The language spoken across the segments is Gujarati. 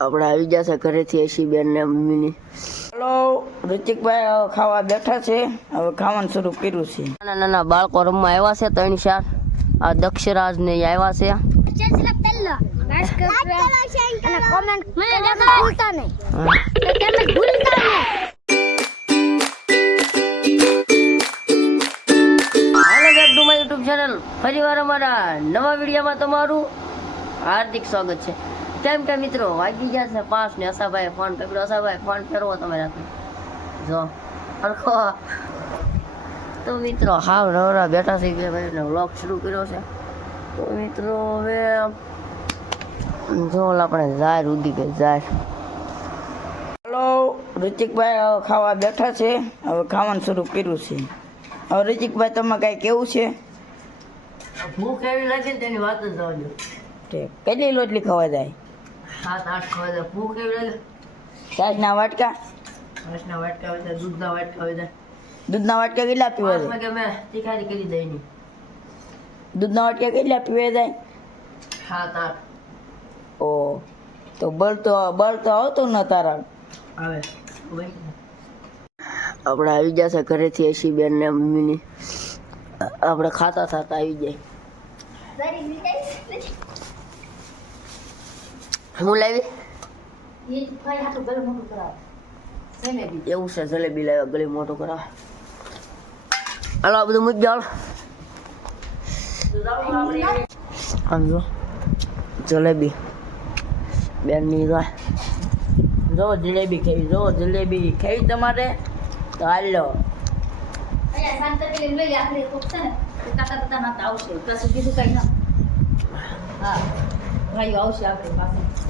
આપણે આવી જશે ઘરેથી એસી બેન ને મમ્મીની. હલો ઋતિકભાઈ હવે ખાવા બેઠા છે. હવે ખાવાનું શરૂ કર્યું છે. નાના નાના બાળકો રમવા આવ્યા છે ત્રણ ચાર. આ દક્ષરાજ ને આવ્યા છે. કોમેન્ટ ભૂલતા નહીં ભૂલતા નહીં યુટ્યુબ ચેનલ. ફરીવાર અમારા નવા વિડીયોમાં તમારું હાર્દિક સ્વાગત છે. કેમ કે મિત્રો વાગી ગયા છે પાંચ ને અસાભાઈ ફોન પકડ્યો. અસાભાઈ ફોન ફેરવો તમે જો હરખો. તો મિત્રો હાવ નવરા બેઠા થઈ ગયા ભાઈ વ્લોગ શરૂ કર્યો છે. તો મિત્રો હવે જો આપણે જાહેર ઉડી ગઈ હલો ઋતિકભાઈ હવે ખાવા બેઠા છે. હવે ખાવાનું શરૂ કર્યું છે. હવે ઋતિકભાઈ તમે કાંઈ કેવું છે? ભૂખ એવી લાગે તેની વાત જ કેટલી લોટલી ખવા જાય? સાત આઠ ખવાય ભૂખ એવી લાગે. છાશના વાટકા? રસના વાટકા હોય દૂધના વાટકા હોય જાય દૂધના વાટકા કેટલા પીવા જાય? વાગે મેં તીખારી કરી દઈ ની દૂધના વાટકા કેટલા પીવા જાય? સાત આઠ. ઓ તો બળ તો બળ તો આવતો ન તારા. આવે આપણે આવી જશે ઘરેથી એસી બેન ને મમ્મીની. આપણે ખાતા ખાતા આવી જાય. હું લાવી? એવું છે જલેબી લાવ્યા ગળી મોટું કરાવ. હાલો આ બધું મૂકી જાઓ આમ જો જલેબી. બેનની રાહ જો જલેબી ખાઈ જો જલેબી ખાઈ તમારે તો હાલો.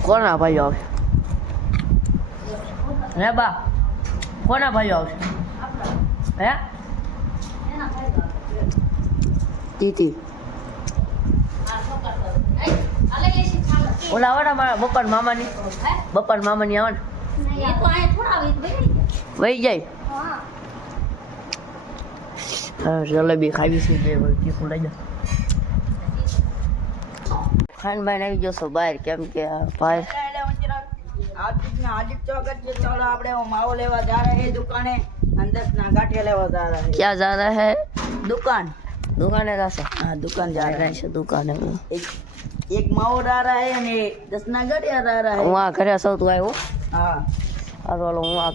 કોના ભાઈઓ આવશે? હે બા, કોના ભાઈઓ આવશે? હે? તીતી ઓલા આવવાના મારા બપ્પા મામાની? બપ્પા મામાની આવવાના વહી જાય? જલેબી ખાવી છે વળી તીખું લઈ જાઓ. ખાનભાઈ આવી જશો બહાર. કેમ કે ભાઈ ક્યાં જા રહા હે દુકાન. દુકાને રહેશે હા દુકાન જા રહા છે. દુકાને. એક માવો રા હે અને દસના ગઢિયા રા રહા હે સૌ તું આવ્યો? હા. હાલો હાલો હું આ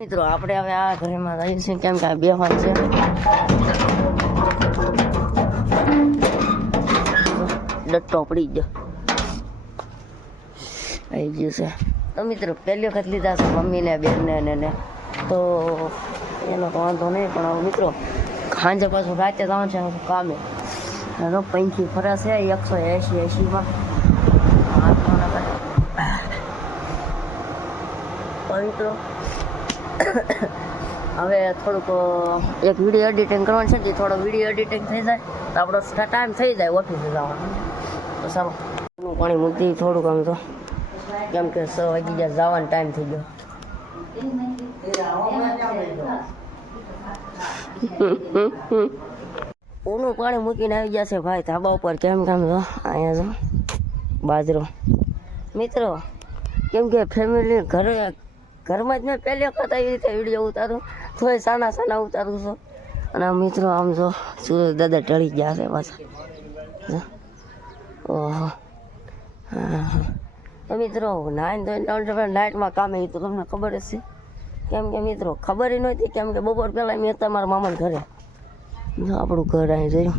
મિત્રો આપણે હવે આ ઘરેમાં રહીએ છીએ. કેમ કે આ છે. ડટ્ટો પડી ગયો આવી ગયું છે. તો મિત્રો, પહેલી વખત લીધા છે મમ્મીને, બેનને ને ને તો એનો તો વાંધો નહીં, પણ મિત્રો, સાંજે પાછું રાતે જવાનું છે કામે. એનો પૈકી ફરસ છે એકસો એંશી એંશીમાં. મિત્રો, હવે થોડુંક, એક વીડિયો એડિટિંગ કરવાનું છે કે થોડો વીડિયો એડિટિંગ થઈ જાય, તો આપણો ટાઈમ થઈ જાય ઓફિસે જવાનો. તો સારું. પાણી મૂકી થોડુંક આમ તો. કેમ કે સો વાગી ગયા, જવાનો ટાઈમ થઈ ગયો. ઊનું પાણી મૂકીને આવી જશે ભાઈ ધાબા ઉપર, કેમ કેમ જો અહીંયા જો બાજરો. મિત્રો, કેમ કે ફેમિલી ઘરે, ઘરમાં જ મેં પહેલી વખત આવી રીતે વીડિયો ઉતારું. થોડી સાના સાના ઉતારું છું. અને મિત્રો આમ જો સુરજ દાદા ટળી ગયા છે પાછા. ઓહો. હા. હા તો મિત્રો નાઈન ધોઈને નાઇટમાં કામે એ તો તમને ખબર જ છે. કેમ કે મિત્રો ખબર ય નહોતી કેમ કે બપોર પહેલાં મેં હતા મારા મામાના ઘરે. આપણું ઘર અહીં જોયું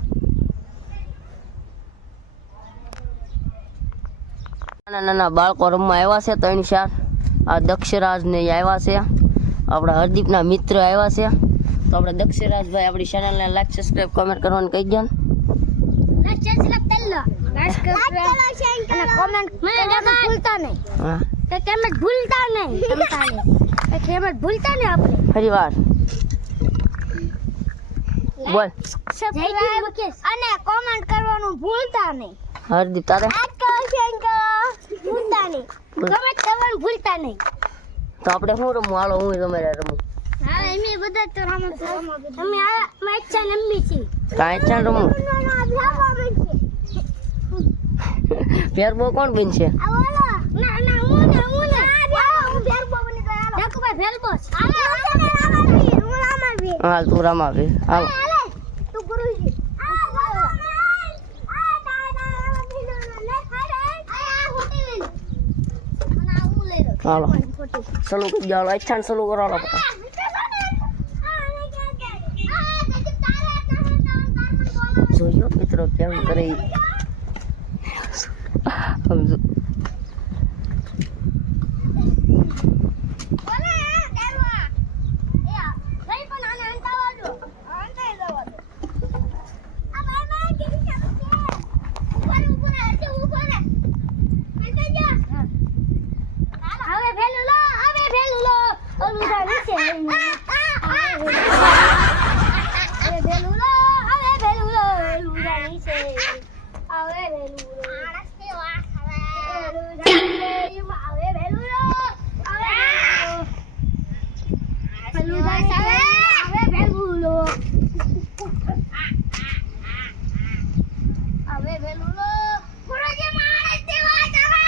નાના નાના બાળકો રમવા આવ્યા છે ત્રણ ચાર. આ દક્ષરાજ ને આવ્યા છે. આપણા હરદીપના મિત્ર આવ્યા છે. તો આપણે દક્ષરાજભાઈ આપણી ચેનલને લાઈક સબસ્ક્રાઈબ કમેન્ટ કરવાનું કહી ગયા અને કોમેન્ટ ભૂલતા નહીં. હા. તમે ભૂલતા નહીં તમતા નહીં. તમે ભૂલતા નહીં આપણે? ફરી વાર. બોલ. અને કોમેન્ટ કરવાનું ભૂલતા નહીં. હરદીપ તારે? લાઈક કરો શેર ભૂલતા નહીં. કમેન્ટ કરવાનું ભૂલતા નહીં. તો આપણે શું રમવું? હાલો હું તમારે રમું. હા એમ બધા તો રમત અમે આ મેચ છે છે કાંઈ ચાલ રમું ફેર બહુ કોણ બનશે આ બોલો ના ના હું ને હું ને. હું ભેરબો બની. ગયો જકુભાઈ ભેરબો હાલે હાલે. રામાવી હું રામાવી હાલ તું રમાવી હાલ. હાલે તું ગુરુજી. આ બોલો આ તા તા બિનો લે હાલે આ હોટી અને આ હું લઈ લો હાલો. ફોટી સલું કરી અચ્છા સલું કરો હાલો. જોયો મિત્રો કેમ કરે. સમજો હવે ભેલું લો હવે ભેલું લો ઓલું જા નીચે હવે ભેલું લો હવે ભેલું લો ઓલું જા નીચે હવે ભેલું લો ઓલું જા નીચે હવે ભેલું લો હવે ભેલું લો હવે ભેલું લો હવે ભેલું લો ગુરુજી માણસ દેવા જાવે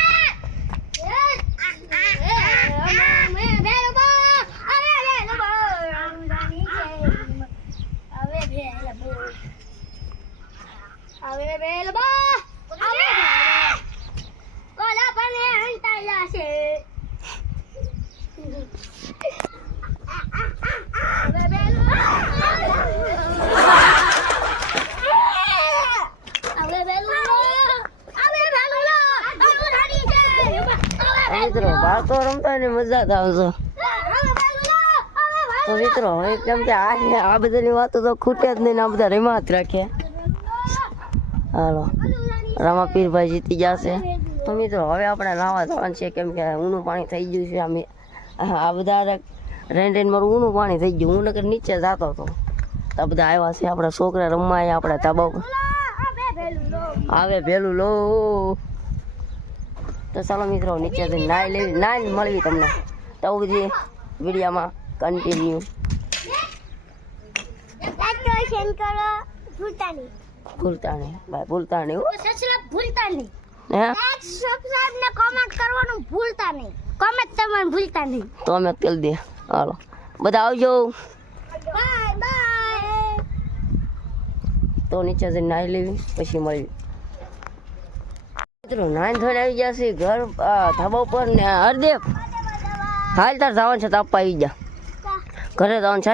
મિત્રો તો રમતા ને મજા જ આવશે. તો મિત્રો હવે કેમ કે આ આ બધાની વાતો તો ખૂટે જ નહીં આ બધા રમા જ રાખે. હાલો. રામા પીરભાઈ જીતી જશે. તો મિત્રો હવે આપણે નાવા જવાનું છે કેમ કે ઊનું પાણી થઈ ગયું છે અમે આ બધા રેન રેન મારું ઊનું પાણી થઈ ગયું. હું નગર નીચે જતો હતો. તો બધા આવ્યા છે આપણા છોકરા રમવા આપણા ધાબા આવે ભેલું લો. તો ચાલો મિત્રો નીચે નાઈ લેવી, નાઈ મળવી તમને. તો બધી વિડીયોમાં કન્ટિન્યુ ભૂલતા ભૂલતા નહીં ભૂલતા નહીં કરવાનું ભૂલતા નહીં કોમેન્ટ તમારે ભૂલતા નહીં તો અમે તેલ દે. હાલો. બધા આવજો. તો નીચે જઈને લેવી, પછી મળવી નાઈન થઈને આવી ગયા છે ઘર ધાબા ઉપર ને હરદેવ. હાલ તાર જવાનું છે તાપવા આવી જા. ઘરે જવાનું છે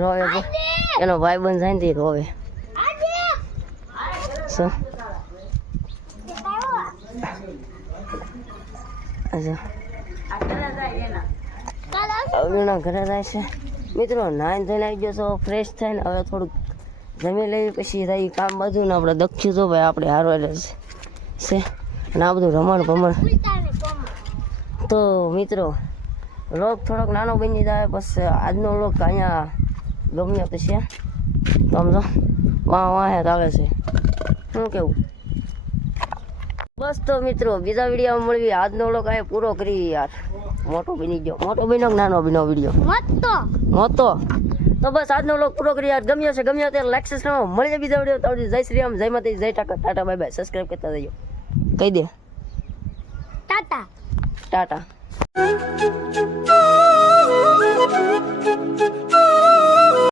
રોવે એનો ભાઈ બંધ થાય ને રોવે. અચ્છા અવના ઘરે રહેશે મિત્રો નાઈન થઈને આવી ગયો ફ્રેશ થઈને હવે થોડુંક જમી લેવી પછી રહી કામ બધું ને આપણે દખ્યું તો ભાઈ આપણે હારવા છે. અને આ બધું રમણ ભમણ. તો મિત્રો લોક થોડોક નાનો બની જાય બસ આજનો લોક અહીંયા ગમ્યો તો છે. સમજો વાહ વાહ આવે છે. શું કેવું? બસ તો મિત્રો, બીજા વિડીયોમાં મળવી આજનો લોક અહીંયા પૂરો કરી યાર. મોટો બની ગયો. મોટો બન્યો કે નાનો બન્યો વીડિયો? મોટો. મોટો. તો બસ આજનો લોક પૂરો કરી યાર ગમ્યો છે ગમ્યો ત્યારે લાઈક સબસ્ક્રાઈબ મળી જાય બીજા વીડિયો તો જય. શ્રી રામ જય માતા જય tata tata bye bye subscribe કરતા જજો કહી દે. ટાટા. ટાટા.